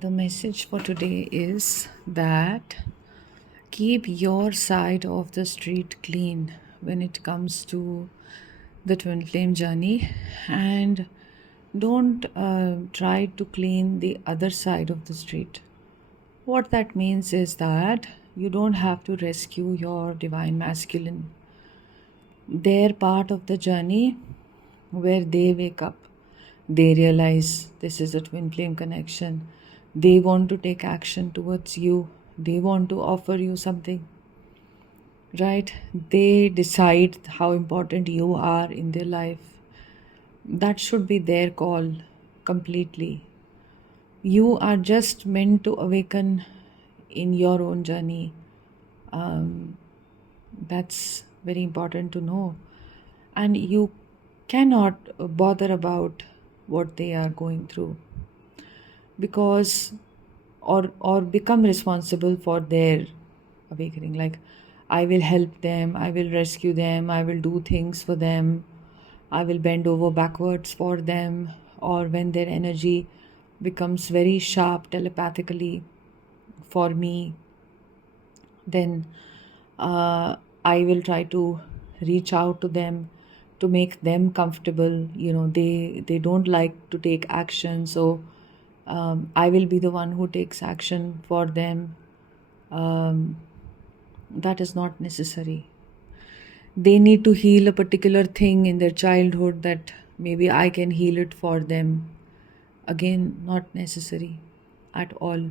The message for today is that keep your side of the street clean when it comes to the twin flame journey, and don't try to clean the other side of the street. What that means is that you don't have to rescue your divine masculine. They're part of the journey where they wake up. They realize this is a twin flame connection. They want to take action towards you. They want to offer you something, right? They decide how important you are in their life. That should be their call completely. You are just meant to awaken in your own journey. That's very important to know. And you cannot bother about what they are going through, because or become responsible for their awakening. Like, I will help them, I will rescue them, I will do things for them, I will bend over backwards for them. Or when their energy becomes very sharp telepathically for me, then I will try to reach out to them to make them comfortable. They don't like to take action, so I will be the one who takes action for them. That is not necessary. They need to heal a particular thing in their childhood that maybe I can heal it for them. Again, not necessary at all.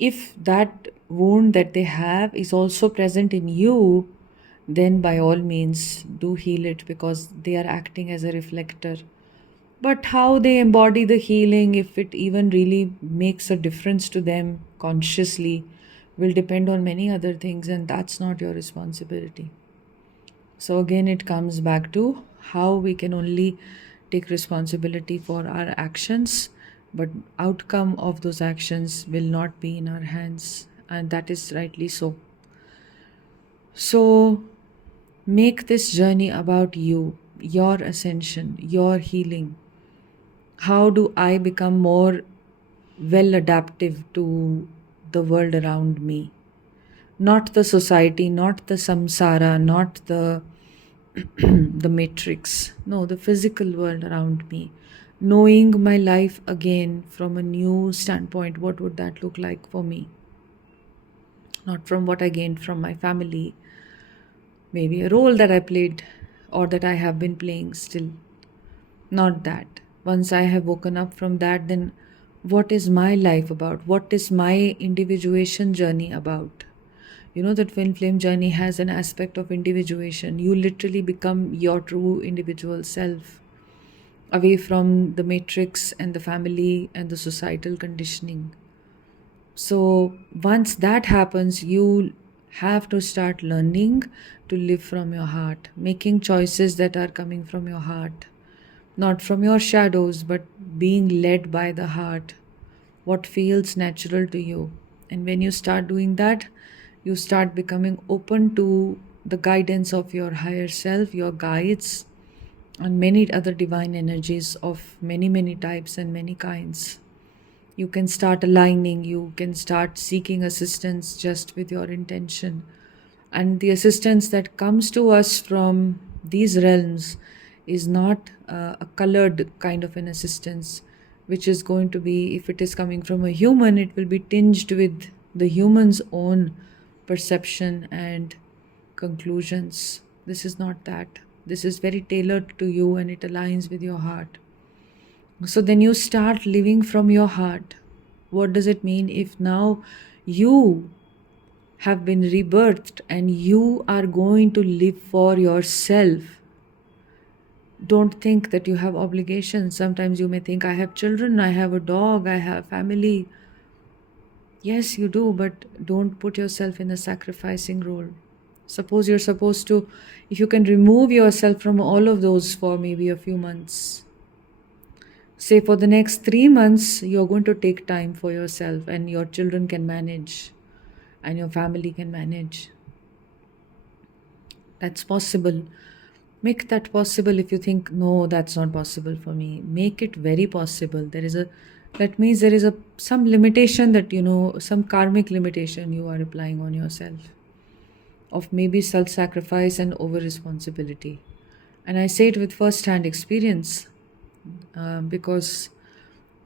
If that wound that they have is also present in you, then by all means do heal it, because they are acting as a reflector. But how they embody the healing, if it even really makes a difference to them consciously, will depend on many other things, and that's not your responsibility. So again, it comes back to how we can only take responsibility for our actions, but outcome of those actions will not be in our hands, and that is rightly so. So make this journey about you, your ascension, your healing. How do I become more well adaptive to the world around me? Not the society, not the samsara, not the the matrix. No, the physical world around me. Knowing my life again from a new standpoint, what would that look like for me? Not from what I gained from my family, maybe a role that I played or that I have been playing still. Not that. Once I have woken up from that, then what is my life about? What is my individuation journey about? The twin flame journey has an aspect of individuation. You literally become your true individual self, away from the matrix and the family and the societal conditioning. So once that happens, you have to start learning to live from your heart, making choices that are coming from your heart, not from your shadows, but being led by the heart, what feels natural to you. And when you start doing that, you start becoming open to the guidance of your higher self, your guides, and many other divine energies of many, many types and many kinds. You can start aligning, you can start seeking assistance just with your intention. And the assistance that comes to us from these realms is not a colored kind of an assistance, which is going to be, if it is coming from a human, it will be tinged with the human's own perception and conclusions. This is not that. This is very tailored to you and it aligns with your heart. So then you start living from your heart. What does it mean if now you have been rebirthed and you are going to live for yourself? Don't think that you have obligations. Sometimes you may think, I have children, I have a dog, I have family. Yes, you do, but don't put yourself in a sacrificing role. Suppose you're supposed to, if you can remove yourself from all of those for maybe a few months, say for the next 3 months, you're going to take time for yourself, and your children can manage and your family can manage. That's possible. Make that possible. If you think, no, that's not possible for me, make it very possible. There is a That means there is some limitation that, some karmic limitation you are applying on yourself, of maybe self sacrifice and over responsibility. And I say it with first hand experience, because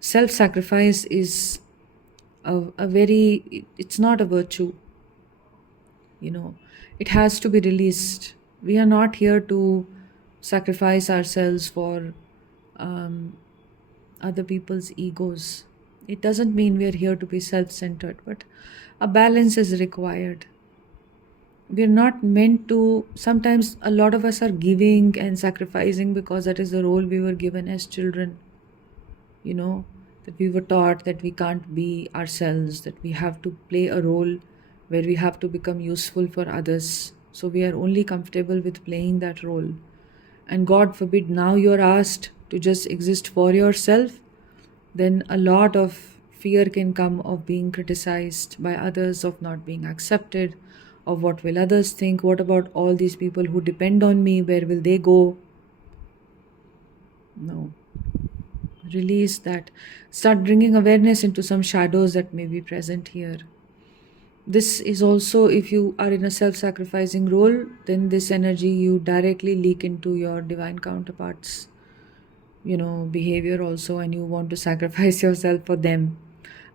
self sacrifice is a very, it's not a virtue, you know, it has to be released. We are not here to sacrifice ourselves for um, other people's egos. It doesn't mean we are here to be self centered, but a balance is required. We're not meant to, sometimes a lot of us are giving and sacrificing because that is the role we were given as children, you know, that we were taught that we can't be ourselves, that we have to play a role where we have to become useful for others. So we are only comfortable with playing that role. And God forbid, now you're asked to just exist for yourself, then a lot of fear can come of being criticized by others, of not being accepted, of what will others think, what about all these people who depend on me, where will they go? No. Release that. Start bringing awareness into some shadows that may be present here. This is also, if you are in a self sacrificing role, then this energy you directly leak into your divine counterparts, behavior also, and you want to sacrifice yourself for them.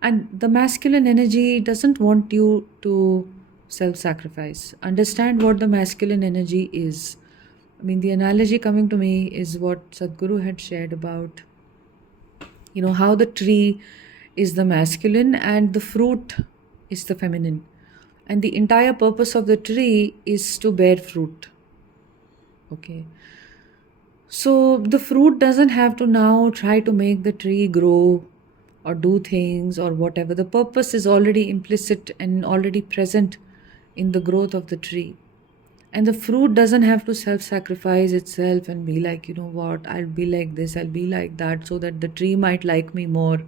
And the masculine energy doesn't want you to self sacrifice. Understand what the masculine energy is. I mean, the analogy coming to me is what Sadhguru had shared about, how the tree is the masculine and the fruit is the feminine. And the entire purpose of the tree is to bear fruit. Okay. So the fruit doesn't have to now try to make the tree grow or do things or whatever. The purpose is already implicit and already present in the growth of the tree. And the fruit doesn't have to self sacrifice itself and be like, you know what, I'll be like this, I'll be like that, so that the tree might like me more.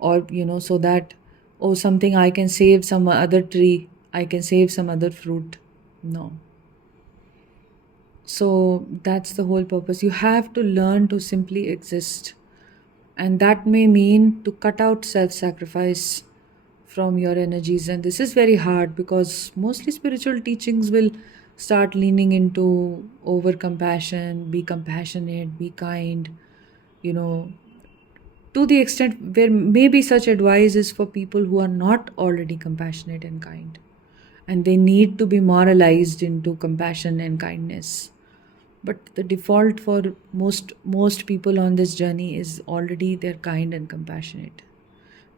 Or, so that, oh, something I can save some other tree, I can save some other fruit. No. So that's the whole purpose. You have to learn to simply exist. And that may mean to cut out self sacrifice from your energies. And this is very hard because mostly spiritual teachings will start leaning into over compassion, be compassionate, be kind, you know, to the extent where maybe such advice is for people who are not already compassionate and kind. And they need to be moralized into compassion and kindness. But the default for most people on this journey is already they're kind and compassionate.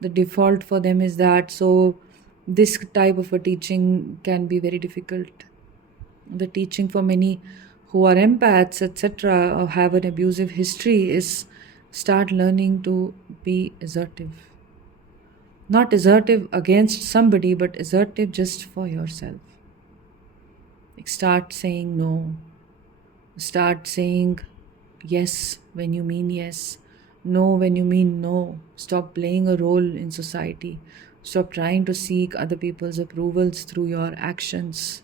The default for them is that. So this type of a teaching can be very difficult. The teaching for many who are empaths, etc., or have an abusive history is start learning to be assertive. Not assertive against somebody, but assertive just for yourself. Like start saying no. Start saying yes when you mean yes, no when you mean no. Stop playing a role in society. Stop trying to seek other people's approvals through your actions.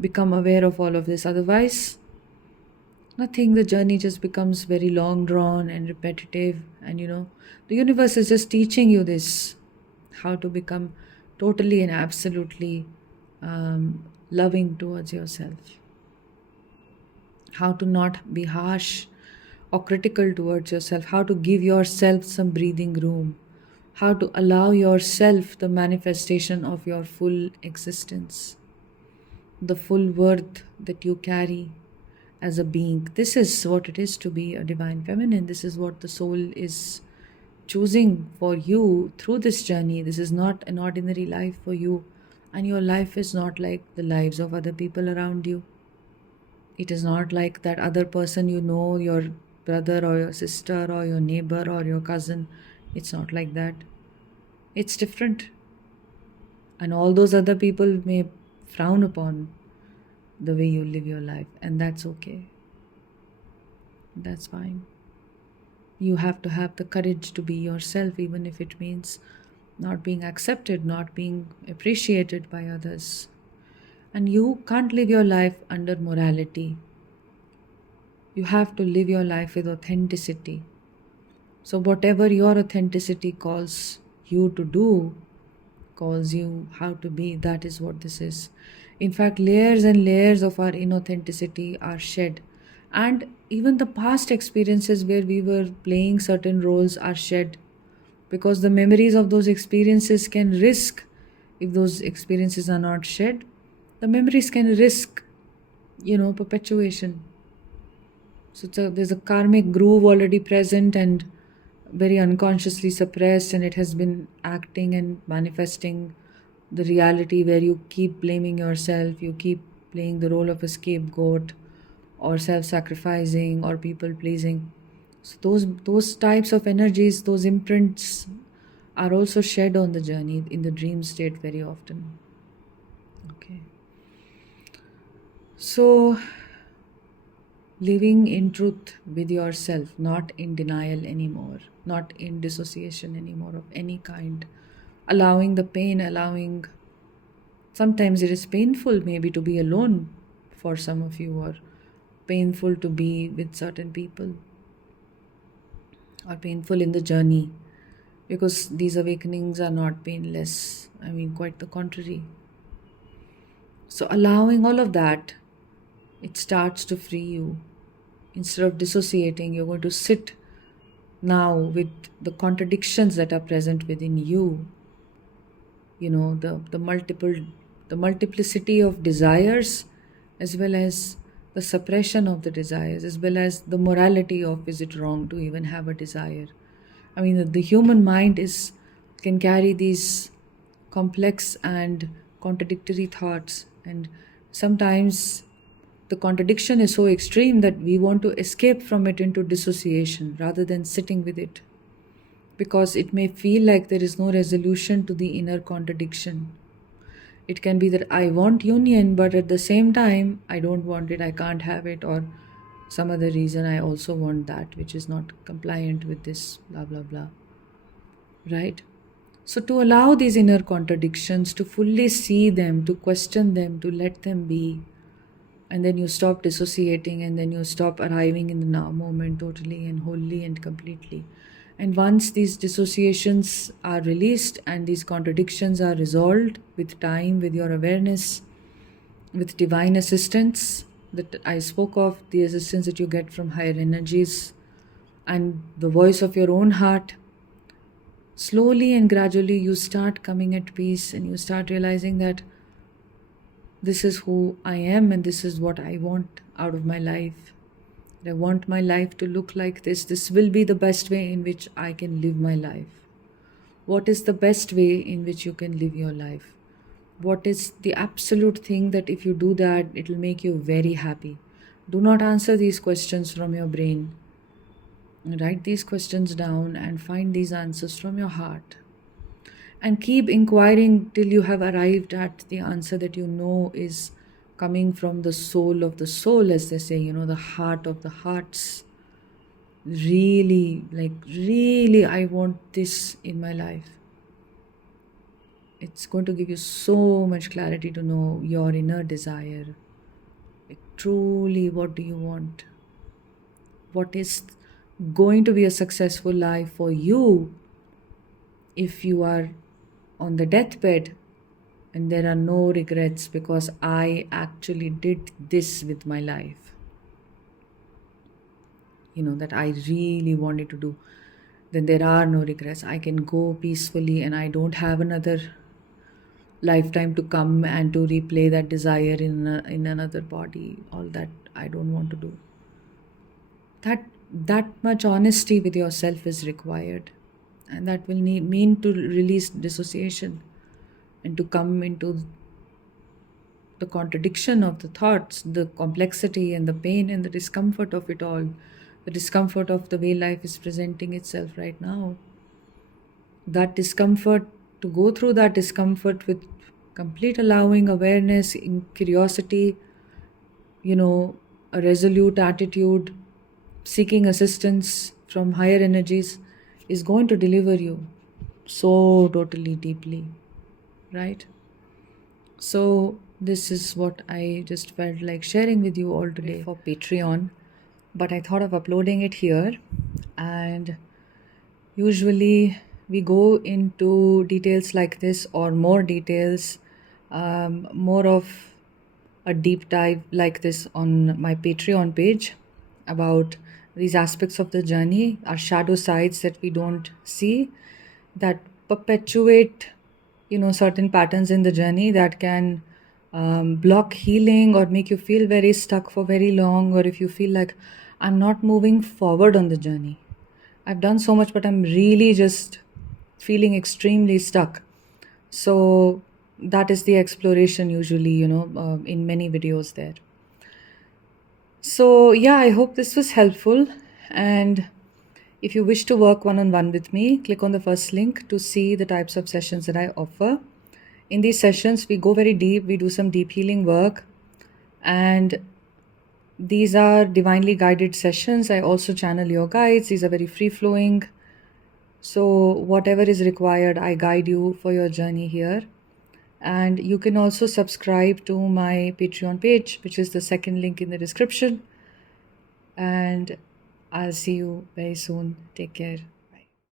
Become aware of all of this. Otherwise, nothing, the journey just becomes very long drawn and repetitive. And the universe is just teaching you this, how to become totally and absolutely loving towards yourself, how to not be harsh or critical towards yourself, how to give yourself some breathing room, how to allow yourself the manifestation of your full existence, the full worth that you carry as a being. This is what it is to be a divine feminine. This is what the soul is choosing for you through this journey. This is not an ordinary life for you, and your life is not like the lives of other people around you. It is not like that other person, your brother or your sister or your neighbor or your cousin. It's not like that. It's different. And all those other people may frown upon the way you live your life, and that's okay. That's fine. You have to have the courage to be yourself, even if it means not being accepted, not being appreciated by others. And you can't live your life under morality. You have to live your life with authenticity. So, whatever your authenticity calls you to do, calls you how to be, that is what this is. In fact, layers and layers of our inauthenticity are shed. And even the past experiences where we were playing certain roles are shed, because the memories of those experiences can risk, if those experiences are not shed, the memories can risk, perpetuation. So there's a karmic groove already present and very unconsciously suppressed, and it has been acting and manifesting the reality where you keep blaming yourself, you keep playing the role of a scapegoat, or self-sacrificing, or people-pleasing. So those types of energies, those imprints, are also shed on the journey in the dream state very often. Okay. So living in truth with yourself, not in denial anymore, not in dissociation anymore of any kind, allowing the pain, allowing, sometimes it is painful maybe to be alone for some of you, or painful to be with certain people, or painful in the journey, because these awakenings are not painless. I mean, quite the contrary. So, allowing all of that, it starts to free you. Instead of dissociating, you're going to sit now with the contradictions that are present within you. The multiplicity of desires, as well as the suppression of the desires, as well as the morality of, is it wrong to even have a desire? I mean, the human mind can carry these complex and contradictory thoughts, and sometimes the contradiction is so extreme that we want to escape from it into dissociation rather than sitting with it, because it may feel like there is no resolution to the inner contradiction. It can be that I want union, but at the same time, I don't want it, I can't have it, or some other reason I also want that, which is not compliant with this, blah, blah, blah. Right? So, to allow these inner contradictions, to fully see them, to question them, to let them be, and then you stop dissociating, and then you stop arriving in the now moment totally and wholly and completely. And once these dissociations are released and these contradictions are resolved with time, with your awareness, with divine assistance that I spoke of, the assistance that you get from higher energies and the voice of your own heart, slowly and gradually you start coming at peace, and you start realizing that this is who I am and this is what I want out of my life. I want my life to look like this. This will be the best way in which I can live my life. What is the best way in which you can live your life? What is the absolute thing that if you do that, it will make you very happy? Do not answer these questions from your brain. Write these questions down and find these answers from your heart. And keep inquiring till you have arrived at the answer that you know is coming from the soul of the soul, as they say, the heart of the hearts. Really, really, I want this in my life. It's going to give you so much clarity to know your inner desire. Like, truly, what do you want? What is going to be a successful life for you if you are on the deathbed and there are no regrets because I actually did this with my life? That I really wanted to do. Then there are no regrets. I can go peacefully and I don't have another lifetime to come and to replay that desire in another body. All that I don't want to do. That much honesty with yourself is required, and that will mean to release dissociation and to come into the contradiction of the thoughts, the complexity and the pain and the discomfort of it all, the discomfort of the way life is presenting itself right now. That discomfort, to go through that discomfort with complete allowing, awareness, curiosity, a resolute attitude, seeking assistance from higher energies, is going to deliver you so totally deeply, right? So this is what I just felt like sharing with you all today for Patreon, but I thought of uploading it here. And Usually, we go into details like this or more details, more of a deep dive like this on my Patreon page about these aspects of the journey, our shadow sides that we don't see, that perpetuate, certain patterns in the journey that can block healing or make you feel very stuck for very long, or if you feel like I'm not moving forward on the journey. I've done so much, but I'm really just feeling extremely stuck. So that is the exploration usually, in many videos there. So, yeah, I hope this was helpful. And if you wish to work one on one with me, click on the first link to see the types of sessions that I offer. In these sessions, we go very deep, we do some deep healing work, and these are divinely guided sessions. I also channel your guides, these are very free flowing. So, whatever is required, I guide you for your journey here. And you can also subscribe to my Patreon page, which is the second link in the description. And I'll see you very soon. Take care.